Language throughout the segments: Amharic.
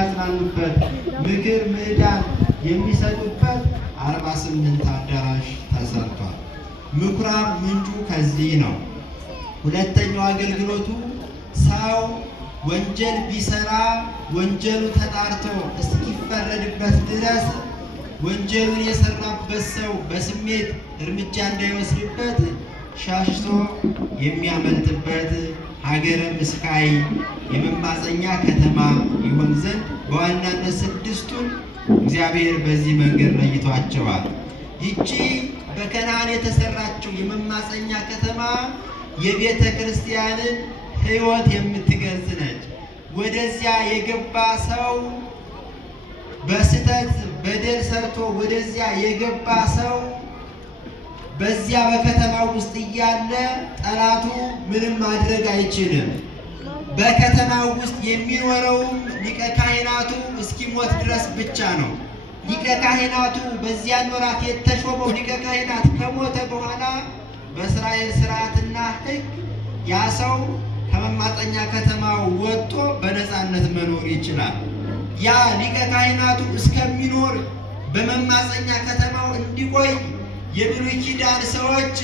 የሚያጽናኑበት ምክር ምዕዳን የሚሰጡበት 48 አዳራሽ ተሰርቷል። ምኩራብ ምንጩ ከዚህ ነው። ሁለተኛው አገልግሎቱ ሰው ወንጀል ቢሰራ ወንጀሉ ተጣርቶ እስኪፈረድበት ድረስ ወንጀሉን የሰራበት ሰው በስሜት እርምጃ እንዳይወስድበት ሻሽቶ የሚያመልጥበት ሀገረ ምስካይ የመማፀኛ ከተማ ይሆን ዘንድ በዋናነት ስድስቱን እግዚአብሔር በዚህ መንገድ ለይቷቸዋል። ይቺ በከነዓን የተሰራችው የመማፀኛ ከተማ የቤተ ክርስቲያንን ሕይወት የምትገልጽ ነች። ወደዚያ የገባ ሰው በስተት በደል ሰርቶ ወደዚያ የገባ ሰው በዚያ በከተማው ውስጥ እያለ ጠላቱ ምንም ማድረግ አይችልም። በከተማው ውስጥ የሚኖረውም ሊቀ ካህናቱ እስኪሞት ድረስ ብቻ ነው። ሊቀ ካህናቱ በዚያን ወራት የተሾመው ሊቀ ካህናት ከሞተ በኋላ በእስራኤል ስርዓትና ሕግ ያ ሰው ከመማፀኛ ከተማው ወጥቶ በነፃነት መኖር ይችላል። ያ ሊቀ ካህናቱ እስከሚኖር በመማፀኛ ከተማው እንዲቆይ የብሉይ ኪዳን ሰዎች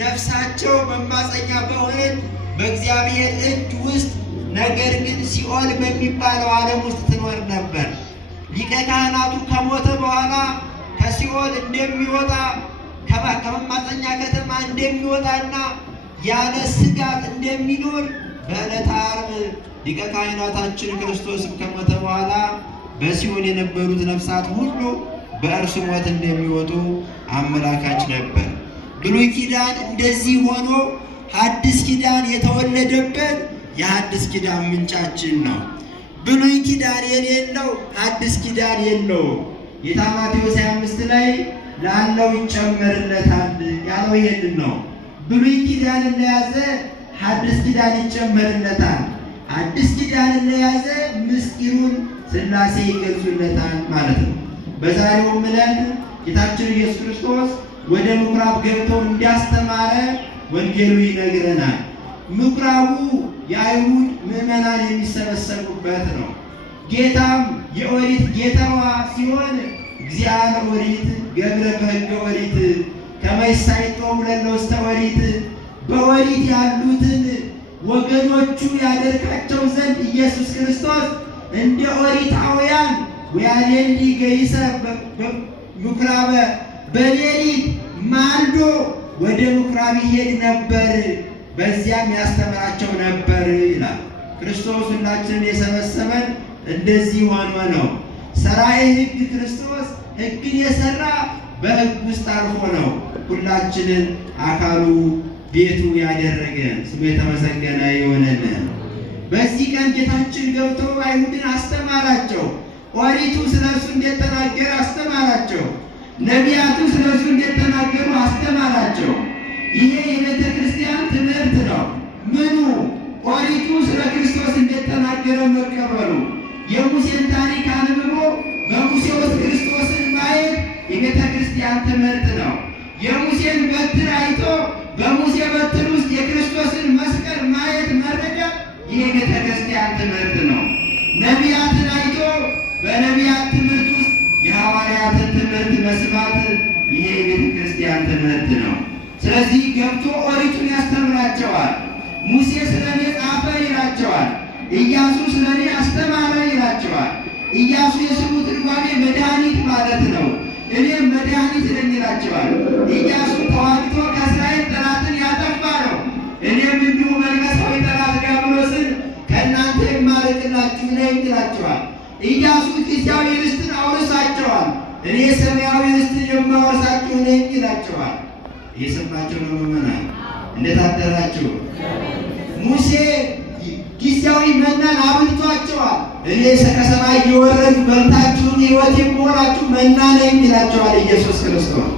ነፍሳቸው መማፀኛ በሆነች በእግዚአብሔር እጅ ውስጥ ነገር ግን ሲኦል በሚባለው ዓለም ውስጥ ትኖር ነበር። ሊቀ ካህናቱ ከሞተ በኋላ ከሲኦል እንደሚወጣ ከመማፀኛ ከተማ እንደሚወጣና ያለ ስጋት እንደሚኖር በዕለተ ዓርብ ሊቀ ካህናታችን ክርስቶስም ከሞተ በኋላ በሲኦል የነበሩት ነፍሳት ሁሉ በእርሱ ሞት እንደሚወጡ አመላካች ነበር። ብሉይ ኪዳን እንደዚህ ሆኖ ሐዲስ ኪዳን የተወለደበት የሐዲስ ኪዳን ምንጫችን ነው። ብሉይ ኪዳን የሌለው ሐዲስ ኪዳን የለውም። ጌታ ማቴዎስ 25 ላይ ላለው ይጨመርለታል ያለው ይሄንን ነው። ብሉይ ኪዳን ለያዘ ሐዲስ ኪዳን ይጨመርለታል። ሐዲስ ኪዳን ለያዘ ምስጢሩን ሥላሴ ይገልጹለታል ማለት ነው። በዛሬው ዕለት ጌታችን ኢየሱስ ክርስቶስ ወደ ምኩራብ ገብቶ እንዲያስተማረ ወንጌሉ ይነግረናል። ምኩራቡ የአይሁድ ምዕመናን የሚሰበሰቡበት ነው። ጌታም የኦሪት ጌታዋ ሲሆን እግዚአብሔር ኦሪት ገብረ በሕገ ኦሪት ከመይሳይጦሙ ለእለ ኦሪት በኦሪት ያሉትን ወገኖቹ ያደርጋቸው ዘንድ ኢየሱስ ክርስቶስ እንደ ኦሪታውያን ወያኔሊ ገይሰ ምኩራበ በሌሊት ማልዶ ወደ ምኩራብ ይሄድ ነበር፣ በዚያም ያስተምራቸው ነበር ይላል። ክርስቶስ ሁላችንን የሰበሰበን እንደዚህ ሆኖ ነው። ሠራኤ ሕግ ክርስቶስ ሕግን የሰራ በሕግ ውስጥ አልፎ ነው ሁላችንን አካሉ ቤቱ ያደረገ ስሙ የተመሰገነ ይሆነልን። በዚህ ቀን ጌታችን ገብቶ አይሁድን አስተማራቸው። ኦሪቱ ስለሱ እንደተናገረ አስተማራቸው። ነቢያቱ ስለሱ እንደተናገሩ አስተማራቸው። ይሄ የቤተ ክርስቲያን ትምህርት ነው። ምኑ? ኦሪቱ ስለ ክርስቶስ እንደተናገረ መቀበሉ፣ የሙሴን ታሪክ አንብቦ በሙሴ ውስጥ ክርስቶስን ማየት የቤተ ክርስቲያን ትምህርት ነው። የሙሴን በትር አይቶ በሙሴ በትር ውስጥ የክርስቶስን መስቀል ማየት መረዳት ይህ የቤተ ክርስቲያን ትምህርት ነው። ነቢያትን አይቶ በነቢያት ትምህርት ውስጥ የሐዋርያትን ትምህርት መስማት ይሄ የቤተ ክርስቲያን ትምህርት ነው። ስለዚህ ገብቶ ኦሪቱን ያስተምራቸዋል። ሙሴ ስለኔ ጻፈ ይላቸዋል። ኢያሱ ስለኔ አስተማረ ይላቸዋል። ኢያሱ የስሙ ትርጓሜ መድኃኒት ማለት ነው። እኔም መድኃኒት ነኝ ይላቸዋል። ኢያሱ ተዋግቶ ከእስራኤል ጠላትን ያጠፋ ነው። እኔም እንዲሁ መንፈሳዊ ጠላት ዲያብሎስን ከእናንተ የማርቅላችሁ ነኝ ይላቸዋል። ኢያሱ ጊዜያዊ ርስትን አውርሳቸዋል። እኔ ሰማያዊ ርስትን የማወርሳችሁ ነኝ ይላቸዋል። እየሰማችሁ ነው ምእመናን? እንዴት አደራችሁ? ሙሴ ጊዜያዊ መናን አብልቷቸዋል። እኔ ከሰማይ የወረድኩ በልታችሁን ሕይወት የምሆናችሁ መና ነኝ ይላቸዋል ኢየሱስ ክርስቶስ።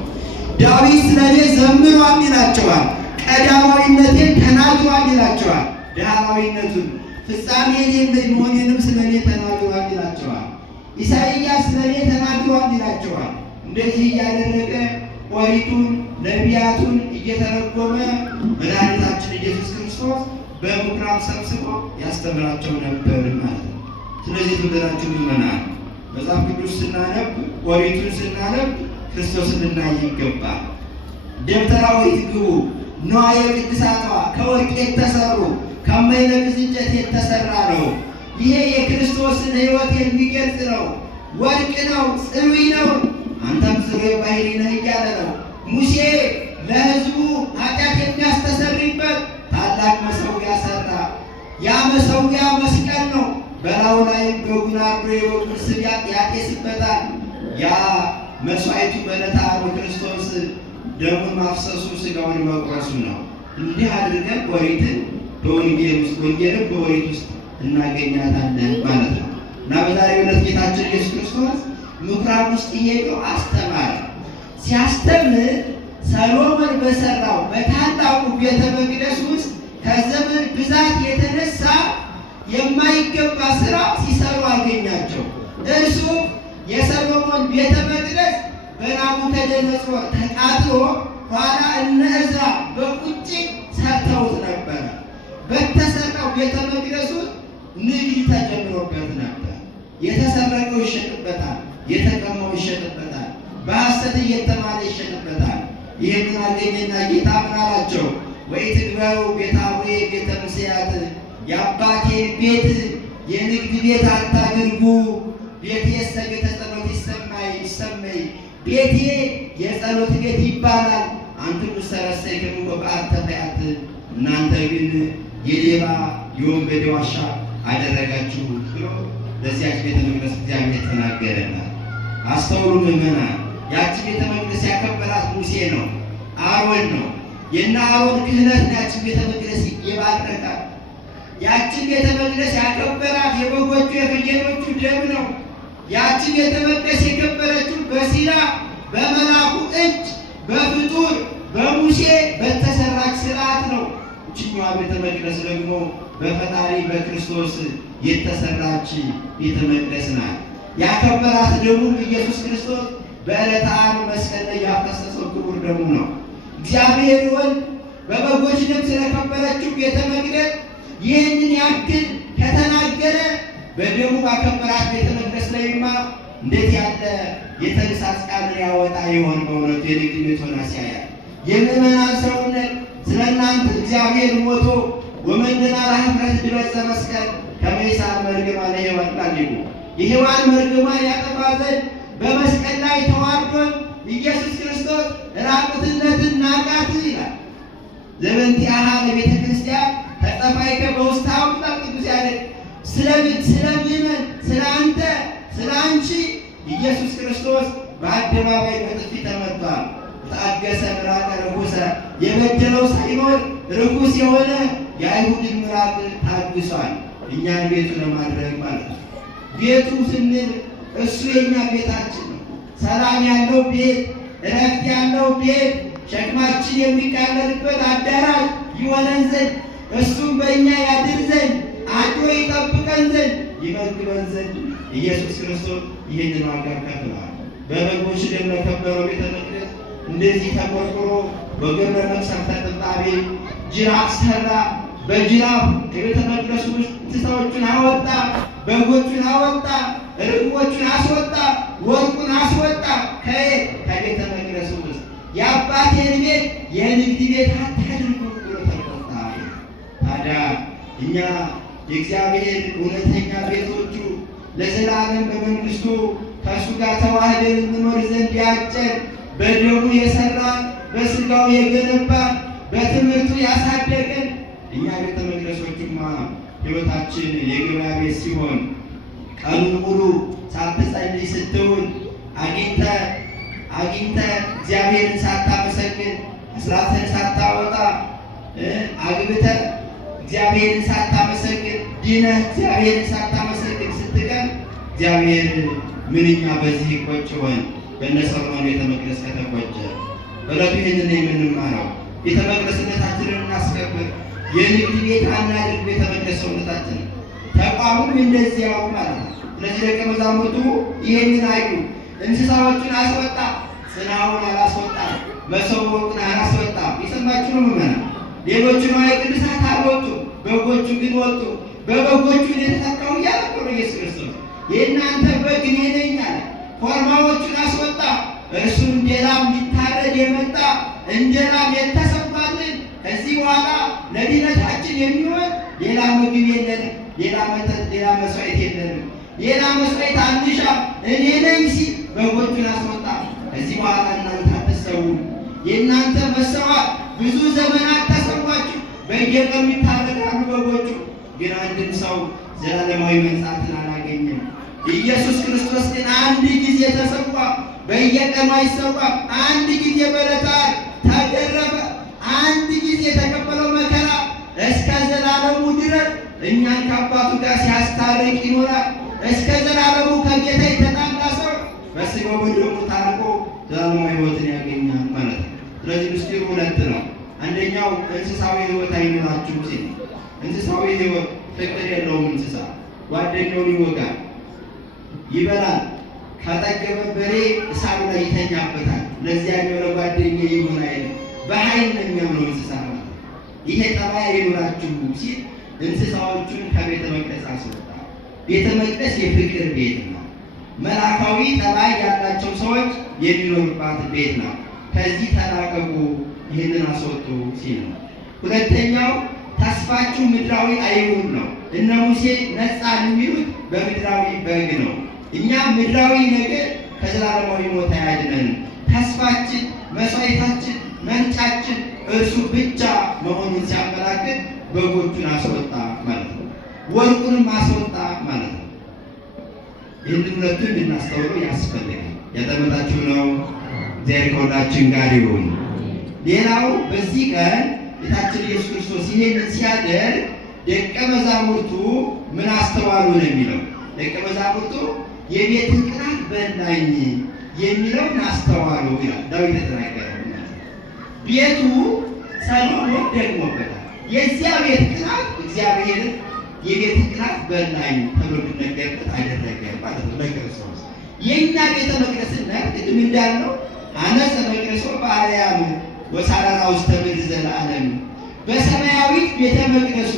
ዳዊት ስለኔ ዘምሯል ይላቸዋል። ቀዳማዊነቴን ተናግሯል ይላቸዋል። ዳህራዊነቱን ፍጻሜን መሆኔንም ስለኔ ተናግሯል ይላቸዋል። ኢሳይያስ ስለኔ ተናግሯል ይላቸዋል። እንደዚህ እያደረገ ኦሪቱን ነቢያቱን እየተረጎመ መድኃኒታችን ኢየሱስ ክርስቶስ በምኩራብ ሰብስቦ ያስተምራቸው ነበር ማለት ነው። ስለዚህ ትውልዳችሁ ምዕመናን መጽሐፍ ቅዱስ ስናነብ ኦሪቱን ስናነብ ክርስቶስን ልናይ ይገባል። ደብተራ ኦሪት ግቡ። ንዋየ ቅድሳቷ ከወርቅ የተሰሩ ከማይነቅዝ እንጨት የተሰራ ነው። ይሄ የክርስቶስን ሕይወት የሚገልጽ ነው። ወርቅ ነው፣ ጽሩይ ነው። አንተም ጽሩይ ባሕርይ ነህ እያለ ነው። ሙሴ ለሕዝቡ ኃጢአት የሚያስተሰርይበት ታላቅ መሠዊያ ሠራ። ያ መሠዊያ መስቀል ነው። በላዩ ላይ በጉን አርዶ የበጉን ስብ ያጤስበታል። ያ መሥዋዕቱ በዕለተ ዓርብ ክርስቶስ ደሙን ማፍሰሱ ሥጋውን መቁረሱ ነው። እንዲህ አድርገን ኦሪትን በወንጌል ውስጥ ወንጌልን በኦሪት ውስጥ እናገኛታለን ማለት ነው። እና በዛሬው ዕለት ጌታችን ኢየሱስ ክርስቶስ ምኩራብ ውስጥ ሄዶ አስተማረ። ሲያስተምር ሰሎሞን በሠራው በታላቁ ቤተ መቅደስ ውስጥ ከዘመን ብዛት የተነሳ የማይገባ ሥራ ሲሰሩ አገኛቸው። እርሱ የሰሎሞን ቤተ መቅደስ በናቡከደነፆር ተቃጥሎ ኋላ እነ ዕዝራ በቁጭት ሰርተውት ነበረ። በተሰራው ቤተ መቅደስ ውስጥ ንግድ ተጀምሮበት ነበር። የተሰረቀው ይሸጥበታል፣ የተቀማው ይሸጥበታል፣ በሐሰት እየተማለ ይሸጥበታል። ይህንን አገኘና ጌታ ምን አላቸው? ወኢትግበሩ ቤታዌ ቤተ ምስያት፣ የአባቴን ቤት የንግድ ቤት አታድርጉ። ቤቴሰ ቤተ ጸሎት ይሰመይ፣ ቤቴ የጸሎት ቤት ይባላል። አንትሙ ሰረሰይክሙ በበዓተ ፈያት፣ እናንተ ግን የሌባ የወንበዴ ዋሻ አደረጋችሁ ብሎ ለዚያች ቤተ መቅደስ እግዚአብሔር ተናገረናል። አስተውሉ ምዕመናን፣ ያቺ ቤተ መቅደስ ያከበራት ሙሴ ነው፣ አሮን ነው። የእነ አሮን ክህነት ያችን ቤተ መቅደስ የባረካት። ያችን ቤተ መቅደስ ያከበራት የበጎቹ የፍየሎቹ ደም ነው። ያችን ቤተ መቅደስ የከበረችው በሲና በመላኩ እጅ በፍጡር በሙሴ በተሰራች ስርዓት ነው። እችኛዋ ቤተ መቅደስ ደግሞ በፈጣሪ በክርስቶስ የተሰራች ቤተ መቅደስ ናት። ያከበራት ደሙ ኢየሱስ ክርስቶስ በዕለተ ዓርብ መስቀል ላይ ያፈሰሰው ክቡር ደሙ ነው። እግዚአብሔር ወልድ በበጎች ደም ስለከበረችው ቤተ መቅደስ ይህንን ያክል ከተናገረ በደሙ ባከበራት ቤተ መቅደስ ላይማ እንዴት ያለ የተግሣጽ ቃል ያወጣ ይሆን? በእውነቱ የንግድ ቤት ሆና ሲያያል የምዕመናን ሰውነት ስለ እናንተ እግዚአብሔር ሞቶ ወመንደና ለኅፍረት ድረሰ መስቀል ከመይሳር መርገማ ለሔዋን ላሊቡ የሔዋን መርገሟን ያጠፋ ዘንድ በመስቀል ላይ ተዋርዶ ኢየሱስ ክርስቶስ ራቁትነትን ናቃት ይላል። ዘበንቲአሃ ለቤተ ክርስቲያን ተጠፋይከ በውስተ ሐውልተ ቅዱስ ያለ ስለምእመን ስለ አንተ ስለ አንቺ ኢየሱስ ክርስቶስ በአደባባይ በጥፊ ተመቷል። ታገሰ ምራቀ ርኩሰ፣ የበደለው ሳይኖር ርኩስ የሆነ የአይሁድን ምራቅ ታግሷል። እኛን ቤቱ ለማድረግ ማለት ነው። ቤቱ ስንል እሱ የኛ ቤታችን ነው። ሰላም ያለው ቤት፣ እረፍት ያለው ቤት፣ ሸክማችን የሚቃለልበት አዳራሽ ይሆነን ዘንድ እሱም በእኛ ያድር ዘንድ አድሮ ይጠብቀን ዘንድ ይመግበን ዘንድ ኢየሱስ ክርስቶስ ይህንን ዋጋ ከፍሏል። በበጎች ደም ለከበረው ቤተ መቅደስ እንደዚህ ተቆርቁሮ በግብረ ነፍሳት ተጠብጣቢ ጅራፍ ሰራ። በጅራፍ ከቤተ መቅደሱ ውስጥ እንስሳዎቹን አወጣ፣ በጎቹን አወጣ፣ ርግቦቹን አስወጣ፣ ወርቁን አስወጣ። ከቤተ መቅደሱ ውስጥ የአባቴን ቤት የንግድ ቤት አታድርጉ ብሎ ተቆጣ። ታዲያ እኛ የእግዚአብሔር እውነተኛ ቤቶቹ ለዘላለም በመንግስቱ ከእሱ ጋር ተዋህደን እንኖር ዘንድ ያጨን በደሙ የሰራን በስጋው የገነባን በትምህርቱ ያሳደገን እኛ ቤተ መቅደሶቹማ ሕይወታችን የገበያ ቤት ሲሆን ቀኑን ሙሉ ሳትጸልይ ስትውል አግኝተ እግዚአብሔርን ሳታመሰግን አስራትን ሳታወጣ አግብተ እግዚአብሔርን ሳታመሰግን ድነህ እግዚአብሔርን ሳታመሰግን ስትቀር እግዚአብሔር ምንኛ በዚህ ቆጭ ሆን በእነ ሰሎሞን ቤተ መቅደስ ከተቆጨ። በዕለቱ ይህንን የምንማረው ቤተ መቅደስነታችንን እናስከብር። የንግድ ቤት አናድርግ ቤተ መቅደስ ሰውነታችንን። ተቋሙም እንደዚያው ማለት ነው። ስለዚህ ደቀ መዛሙርቱ ይህንን አዩ። እንስሳዎቹን አስወጣ፣ ጽናውን አላስወጣ፣ መሰቦቱን አላስወጣ። የሰማችሁ ነው ምመና። ሌሎቹ ንዋየ ቅድሳት አልወጡ፣ በጎቹ ግን ወጡ። በበጎቹ የተተካው እያለ እኮ ነው ኢየሱስ ክርስቶስ። የእናንተ በግ እኔ ነኝ አለ። ኮርማዎቹን አስወጣ። እርሱም እንጀራም ሊታረድ የመጣ እንጀራም የተሰዋልን ከዚህ በኋላ ለድነታችን የሚሆን ሌላ ምግብ የለንም፣ ሌላ መጠጥ፣ ሌላ መስዋዕት የለንም፣ ሌላ መስዋዕት አንሻም እኔ ነኝ ሲል በጎቹን አስወጣ። ከዚህ በኋላ እናንተ አትሰውም። የእናንተ መሰዋት ብዙ ዘመናት ተሰዋችሁ፣ በየቀኑ ይታረዳሉ በጎቹ፣ ግን አንድም ሰው ዘላለማዊ መንጻትን አላገኘም። ኢየሱስ ክርስቶስ ግን አንድ ጊዜ ተሰዋ፣ በየቀኑ አይሰዋም። አንድ ጊዜ በዕለተ ዓርብ ተገረፈ። አንድ ጊዜ የተቀበለው መከራ እስከ ዘላለሙ ድረስ እኛን ከአባቱ ጋር ሲያስታርቅ ይኖራል። እስከ ዘላለሙ ከጌታ የተጣላ ሰው በሥጋው በደሙ ታርቆ ዘላለማዊ ሕይወትን ያገኛል ማለት ነው። ስለዚህ ምስጢሩ ሁለት ነው። አንደኛው እንስሳዊ ሕይወት አይኖራችሁም ሲል፣ እንስሳዊ ሕይወት ፍቅር የለውም። እንስሳ ጓደኛውን ይወጋል፣ ይበላል፣ ካጠገበ በሬ እሳቱ ላይ ይተኛበታል። ለዚያኛው ለጓደኛዬ ይሆን አይደል? በኃይል ነው የሚያምነው እንስሳ ማለት። ይሄ ጠባይ አይኖራችሁ ሲል እንስሳዎቹን ከቤተ መቅደስ አስወጣ። ቤተ መቅደስ የፍቅር ቤት ነው። መላካዊ ጠባይ ያላቸው ሰዎች የሚኖሩባት ቤት ነው። ከዚህ ተላቀቁ፣ ይህንን አስወጡ ሲል ነው። ሁለተኛው ተስፋችሁ ምድራዊ አይሁን ነው። እነ ሙሴ ነፃ የሚሉት በምድራዊ በግ ነው። እኛ ምድራዊ ነገር ከዘላለማዊ ሞት አያድነንም። ተስፋችን፣ መስዋዕታችን፣ መንጫችን እርሱ ብቻ መሆኑን ሲያመላክት በጎቹን አስወጣ ማለት ነው። ወርቁንም አስወጣ ማለት ነው። ይህንን ሁለቱን እንድናስተውሉ ያስፈልጋል። ያጠመጣችሁ ነው። እግዚአብሔር ከሁላችን ጋር ይሁን። ሌላው በዚህ ቀን ጌታችን ኢየሱስ ክርስቶስ ይህንን ሲያደርግ ደቀ መዛሙርቱ ምን አስተዋሉ ነው የሚለው። ደቀ መዛሙርቱ የቤትህን ቅናት በላኝ የሚለውን አስተዋሉ ይላል ዳዊት የተናገረው። ቤቱ ሰሎሞን ደግሞበታል። የዚያ ቤት ቅናት እግዚአብሔርን የቤት ቅናት በላኝ ተብሎ እንዲነገርበት አደረገ ማለት ነው ለክርስቶስ። የእኛ ቤተ መቅደስነት ቅድም እንዳልነው አነጸ መቅደሶ በአርያም ወሳራራ ውስተ ምድር ዘለዓለም፣ በሰማያዊት ቤተ መቅደሱ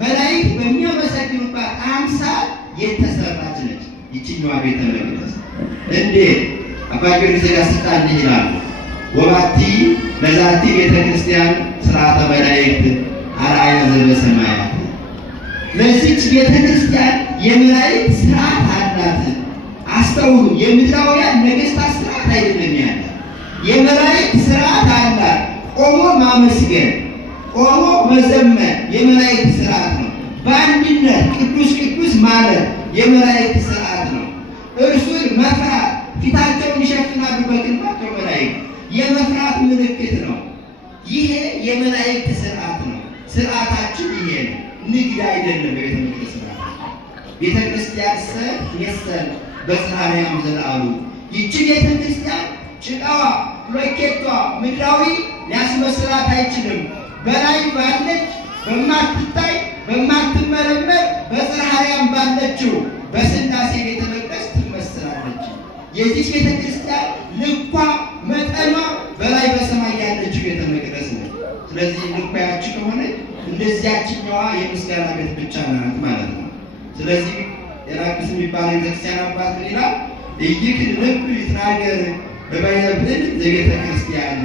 መላእክት በሚያመሰግኑባት አምሳል የተሰራች ነች ይችኛዋ ቤተ መቅደስ። እንዴት አባ ጊዮርጊስ ዘጋስጫ እንዲህ ይላሉ፣ ወባቲ በዛቲ ቤተ ክርስቲያን ስርዓተ መላእክት አርአያ ዘበሰማያት። ለዚች ቤተ ክርስቲያን የመላእክት ስርዓት አላት። አስተውሉ፣ የምድራውያን ነገሥታት ስርዓት አይደለም ያለ፣ የመላእክት ስርዓት አላት። ቆሞ ማመስገን፣ ቆሞ መዘመን የመላእክት ስርዓት ነው። በአንድነት ቅዱስ ቅዱስ ማለት የመላእክት ስርዓት ነው። እርሱን መፍራት፣ ፊታቸውን ይሸፍናሉ በክንፋቸው መላእክት፣ የመፍራት ምልክት ነው። ይሄ የመላእክት ስርዓት ነው። ስርዓታችን ይሄ ነው፣ ንግድ አይደለም። የቤተ መቅደስ ስርዓት ቤተ ክርስቲያን ሰል የሰል በጽርሐ ዘለዓሉ። ይቺ ቤተ ክርስቲያን ጭቃዋ፣ ብሎኬቷ ምድራዊ ሊያስመስላት አይችልም። በላይ ባለች በማትታይ በማትመረመር በጽርሐ ባለችው በሥላሴ ቤተ መቅደስ ትመስላለች። የዚህ ቤተ ክርስቲያን ልኳ መጠኗ በላይ በሰማይ ያለችው ቤተ መቅደስ ነው። ስለዚህ ልኳ ያቺ ከሆነች እንደዚያችኛዋ የምስጋና ቤት ብቻ ናት ማለት ነው። ስለዚህ ኤራቅስ የሚባል የቤተክርስቲያን አባት ምን ይላል? እይክል ልብ ይትናገር በባይነብን ዘቤተ ክርስቲያን።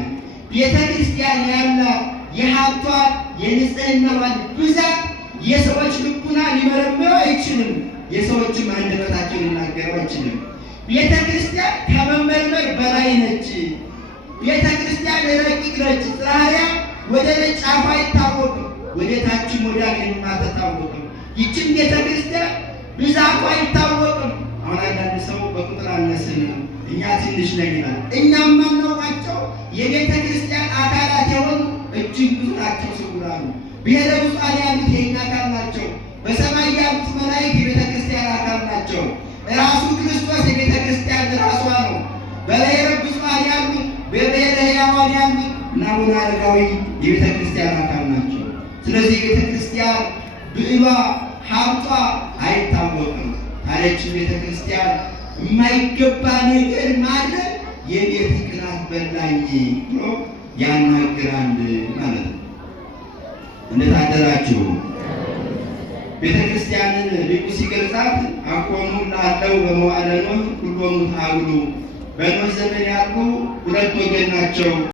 ቤተ ክርስቲያን ያላት የሀብቷን የንጽህናዋን ብዛት የሰዎች ልቡና ሊመረምረው አይችልም። የሰዎችም አንደበታቸው ሊናገረው አይችልም። ቤተ ክርስቲያን ከመመርመር በላይ ነች። ቤተ ክርስቲያን ረቂቅ ነች። ጽርሐ ወደ ላይ ጫፏ አይታወቅም፣ ወደ ታችም ወደ አገኙና አትታወቅም። ይችን ቤተ ክርስቲያን ብዛቷ አይታወቅም። አሁን አንዳንድ ሰው በቁጥር አነስን እኛ ትንሽ ነን ይላል። እኛም ማናውቃቸው የቤተ ክርስቲያን አካላት የሆኑ እጅግ ብዙ ናቸው፣ ስውራኑ ብሔረ ብፁዓን ያሉት የእኛ አካል ናቸው። በሰማይ ያሉት መላእክት የቤተ ክርስቲያን አካል ናቸው። ራሱ ክርስቶስ የቤተ ክርስቲያን ራሷ ነው። በብሔረ ብፁዓን ያሉት በብሔረ ሕያዋን ያሉት እና አቡነ አረጋዊ የቤተ ክርስቲያን አካል ናቸው። ስለዚህ የቤተ ክርስቲያን ብዕሏ ሀብቷ አይታወቅም። ታዲያችን ቤተ ክርስቲያን የማይገባ ነገር ማድረግ የቤት ቅናት በላኝ ብሎ ያናግራል ማለት ነው። እንዴት አደራችሁ? ቤተክርስቲያንን ሊቁ ሲገልጻት አኮኑ ላለው በመዋዕለ ኖህ ሁሎሙ ታግሉ በኖህ ዘመን ያሉ ሁለት ወገን ናቸው።